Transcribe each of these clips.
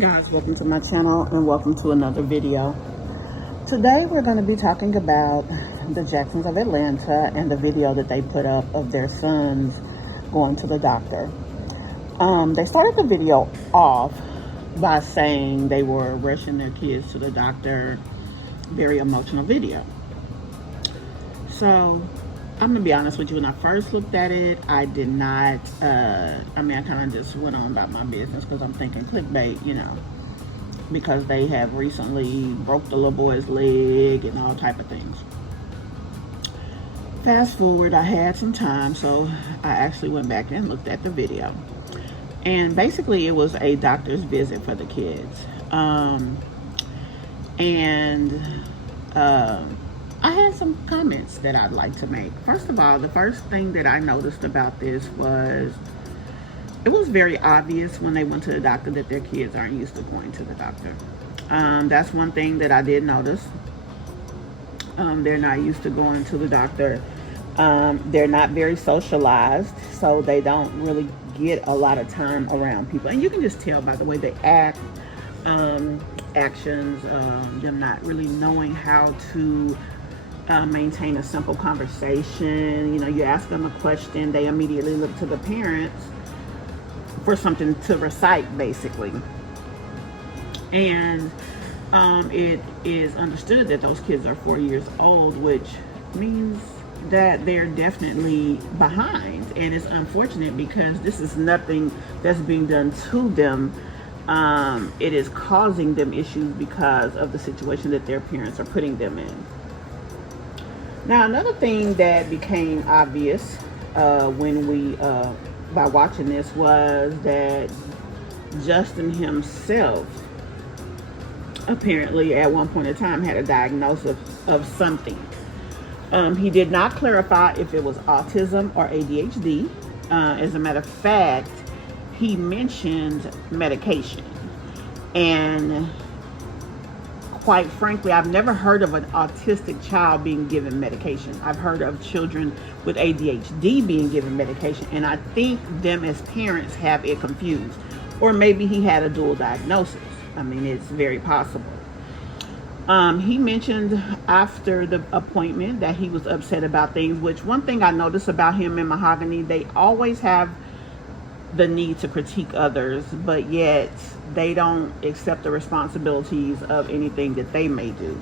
Guys, welcome to my channel and welcome to another video. Today we're going to be talking about the Jacksons of Atlanta and the video that they put up of their sons going to the doctor. They started the video off by saying they were rushing their kids to the doctor. Very emotional video. So I'm gonna be honest with you, when I first looked at it, I did not, I kind of just went on about my business because I'm thinking clickbait, because they have recently broke the little boy's leg and all type of things. Fast forward, I had some time, so I actually went back and looked at the video. And basically it was a doctor's visit for the kids. I had some comments that I'd like to make. First of all, the first thing that I noticed about this was it was very obvious when they went to the doctor that their kids aren't used to going to the doctor. That's one thing that I did notice. They're not used to going to the doctor. They're not very socialized, so they don't really get a lot of time around people. And you can just tell by the way they act, actions, them not really knowing how to maintain a simple conversation. You ask them a question, they immediately look to the parents for something to recite, basically. And it is understood that those kids are 4 years old, which means that they're definitely behind. And it's unfortunate because this is nothing that's being done to them. It is causing them issues because of the situation that their parents are putting them in. Now, another thing that became obvious by watching this was that Justin himself apparently at one point in time had a diagnosis of something. He did not clarify if it was autism or ADHD. As a matter of fact, he mentioned medication. And quite frankly, I've never heard of an autistic child being given medication. I've heard of children with ADHD being given medication, and I think them as parents have it confused. Or maybe he had a dual diagnosis. It's very possible. He mentioned after the appointment that he was upset about things, which one thing I noticed about him and Mahogany, they always have the need to critique others, but yet they don't accept the responsibilities of anything that they may do,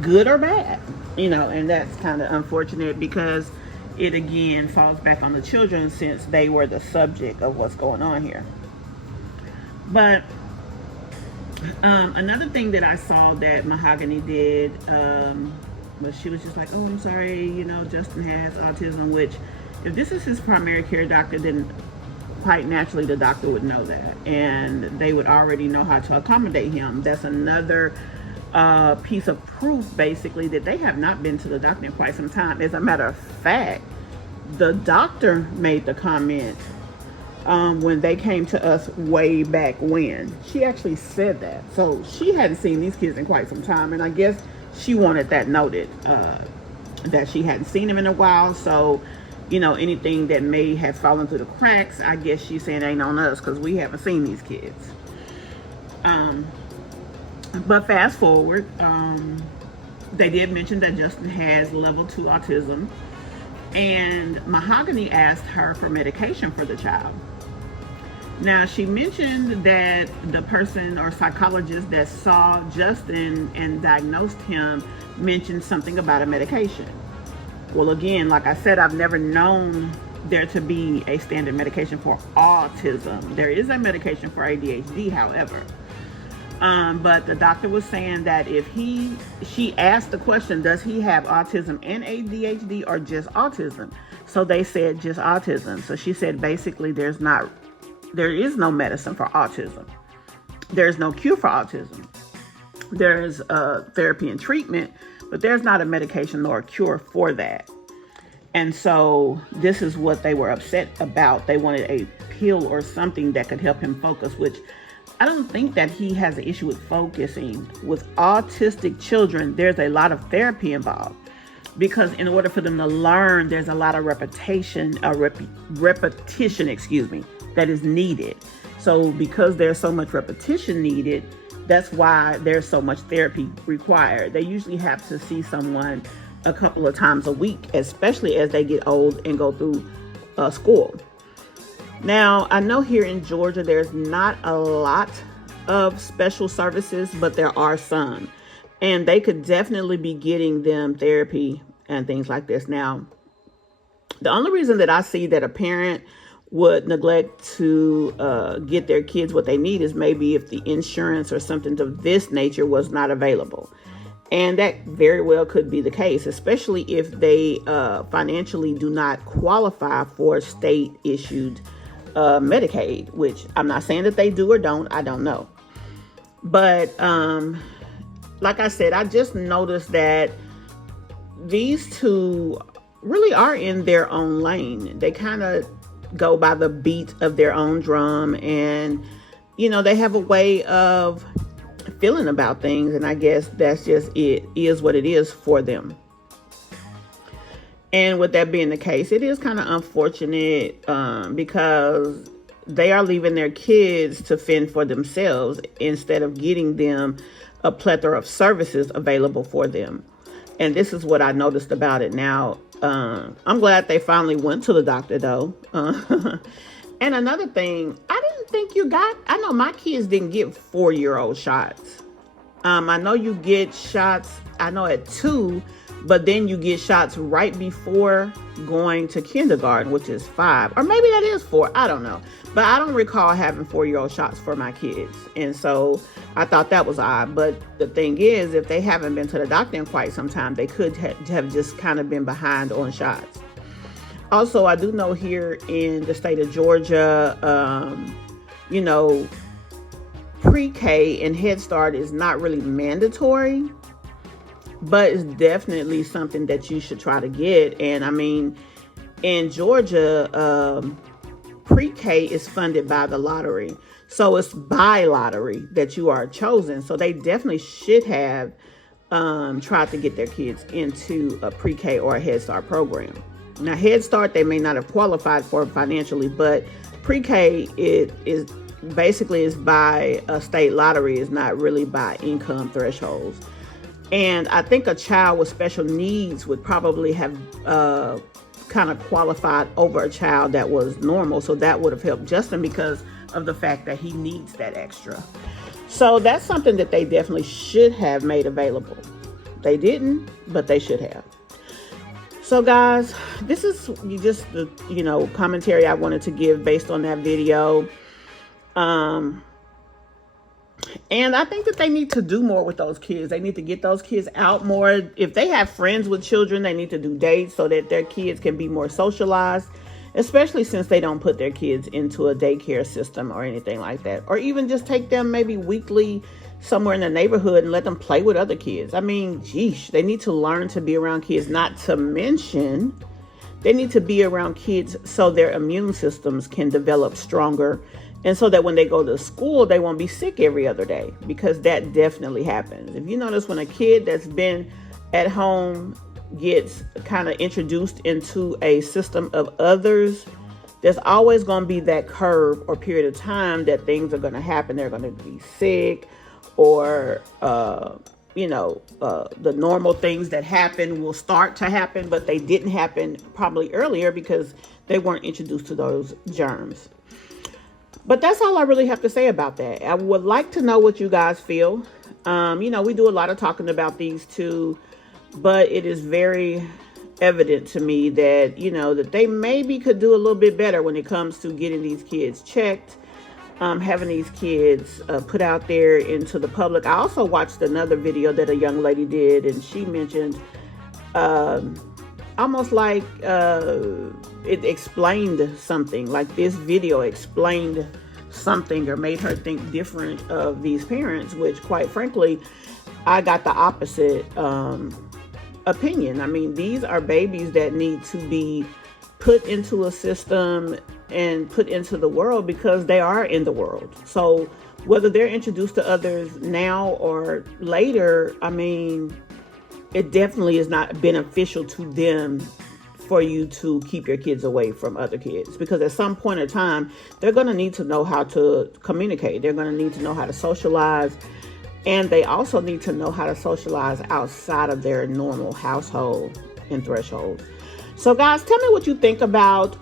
good or bad, and that's kind of unfortunate because it again falls back on the children since they were the subject of what's going on here. But another thing that I saw that Mahogany did was she was just like, oh, I'm sorry, Justin has autism, which if this is his primary care doctor, then quite naturally the doctor would know that, and they would already know how to accommodate him. That's another piece of proof, basically, that they have not been to the doctor in quite some time. As a matter of fact, the doctor made the comment when they came to us way back when. She actually said that. So she hadn't seen these kids in quite some time, and I guess she wanted that noted, that she hadn't seen them in a while. So anything that may have fallen through the cracks, I guess she's saying ain't on us because we haven't seen these kids. But fast forward, they did mention that Justin has level 2 autism, and Mahogany asked her for medication for the child. Now, she mentioned that the person or psychologist that saw Justin and diagnosed him mentioned something about a medication. Well, again, like I said, I've never known there to be a standard medication for autism. There is a medication for ADHD, however. But the doctor was saying that if she asked the question, does he have autism and ADHD or just autism? So they said just autism. So she said basically there is no medicine for autism. There's no cure for autism. There's therapy and treatment, but there's not a medication nor a cure for that. And so this is what they were upset about. They wanted a pill or something that could help him focus, which I don't think that he has an issue with focusing. With autistic children, there's a lot of therapy involved because in order for them to learn, there's a lot of repetition, that is needed. So because there's so much repetition needed, that's why there's so much therapy required. They usually have to see someone a couple of times a week, especially as they get old and go through school. Now, I know here in Georgia, there's not a lot of special services, but there are some. And they could definitely be getting them therapy and things like this. Now, the only reason that I see that a parent would neglect to get their kids what they need is maybe if the insurance or something of this nature was not available. And that very well could be the case, especially if they financially do not qualify for state-issued Medicaid, which I'm not saying that they do or don't. I don't know. But like I said, I just noticed that these two really are in their own lane. They kind of go by the beat of their own drum, and, you know, they have a way of feeling about things, and I guess that's just it, is what it is for them. And with that being the case, it is kind of unfortunate because they are leaving their kids to fend for themselves instead of getting them a plethora of services available for them. And this is what I noticed about it. Now, I'm glad they finally went to the doctor, though. And another thing, I didn't think I know my kids didn't get 4-year-old shots. I know you get shots, I know at 2, but then you get shots right before going to kindergarten, which is 5. Or maybe that is 4. I don't know. But I don't recall having 4-year-old shots for my kids. And so I thought that was odd. But the thing is, if they haven't been to the doctor in quite some time, they could have just kind of been behind on shots. Also, I do know here in the state of Georgia, you know, pre-K and Head Start is not really mandatory, but it's definitely something that you should try to get. And I mean, in Georgia, pre-K is funded by the lottery. So it's by lottery that you are chosen. So they definitely should have tried to get their kids into a pre-K or a Head Start program. Now, Head Start, they may not have qualified for financially, but pre-K is basically by a state lottery, is not really by income thresholds. And I think a child with special needs would probably have kind of qualified over a child that was normal. So that would have helped Justin because of the fact that he needs that extra. So that's something that they definitely should have made available. They didn't, but they should have. So guys, this is just the, you know, commentary I wanted to give based on that video. And I think that they need to do more with those kids. They need to get those kids out more. If they have friends with children, they need to do dates so that their kids can be more socialized, especially since they don't put their kids into a daycare system or anything like that. Or even just take them maybe weekly somewhere in the neighborhood and let them play with other kids. I mean, geesh, they need to learn to be around kids, not to mention they need to be around kids so their immune systems can develop stronger. And so that when they go to school, they won't be sick every other day, because that definitely happens. If you notice, when a kid that's been at home gets kind of introduced into a system of others, there's always going to be that curve or period of time that things are going to happen. They're going to be sick, or, the normal things that happen will start to happen, but they didn't happen probably earlier because they weren't introduced to those germs. But that's all I really have to say about that. I would like to know what you guys feel. We do a lot of talking about these two, but it is very evident to me that, that they maybe could do a little bit better when it comes to getting these kids checked, having these kids put out there into the public. I also watched another video that a young lady did, and she mentioned almost like it explained something, like this video explained something or made her think different of these parents, which quite frankly, I got the opposite opinion. I mean, these are babies that need to be put into a system and put into the world because they are in the world. So whether they're introduced to others now or later, I mean, it definitely is not beneficial to them for you to keep your kids away from other kids, because at some point in time, they're going to need to know how to communicate. They're going to need to know how to socialize. And they also need to know how to socialize outside of their normal household and thresholds. So guys, tell me what you think about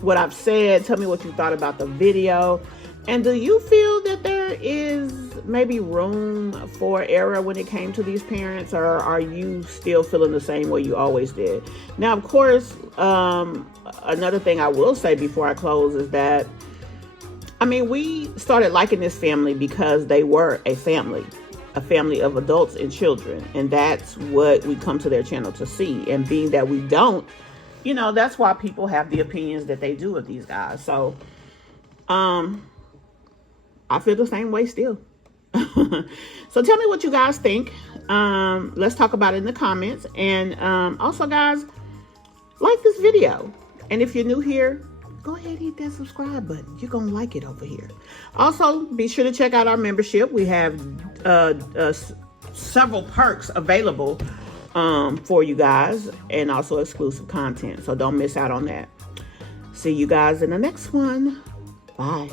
what I've said. Tell me what you thought about the video. And do you feel that there is maybe room for error when it came to these parents, or are you still feeling the same way you always did? Now, of course, another thing I will say before I close is that, I mean, we started liking this family because they were a family of adults and children. And that's what we come to their channel to see. And being that we don't, you know, that's why people have the opinions that they do of these guys. So, I feel the same way still. So tell me what you guys think. Let's talk about it in the comments. And also, guys, like this video. And if you're new here, go ahead and hit that subscribe button. You're going to like it over here. Also, be sure to check out our membership. We have several perks available for you guys, and also exclusive content. So don't miss out on that. See you guys in the next one. Bye.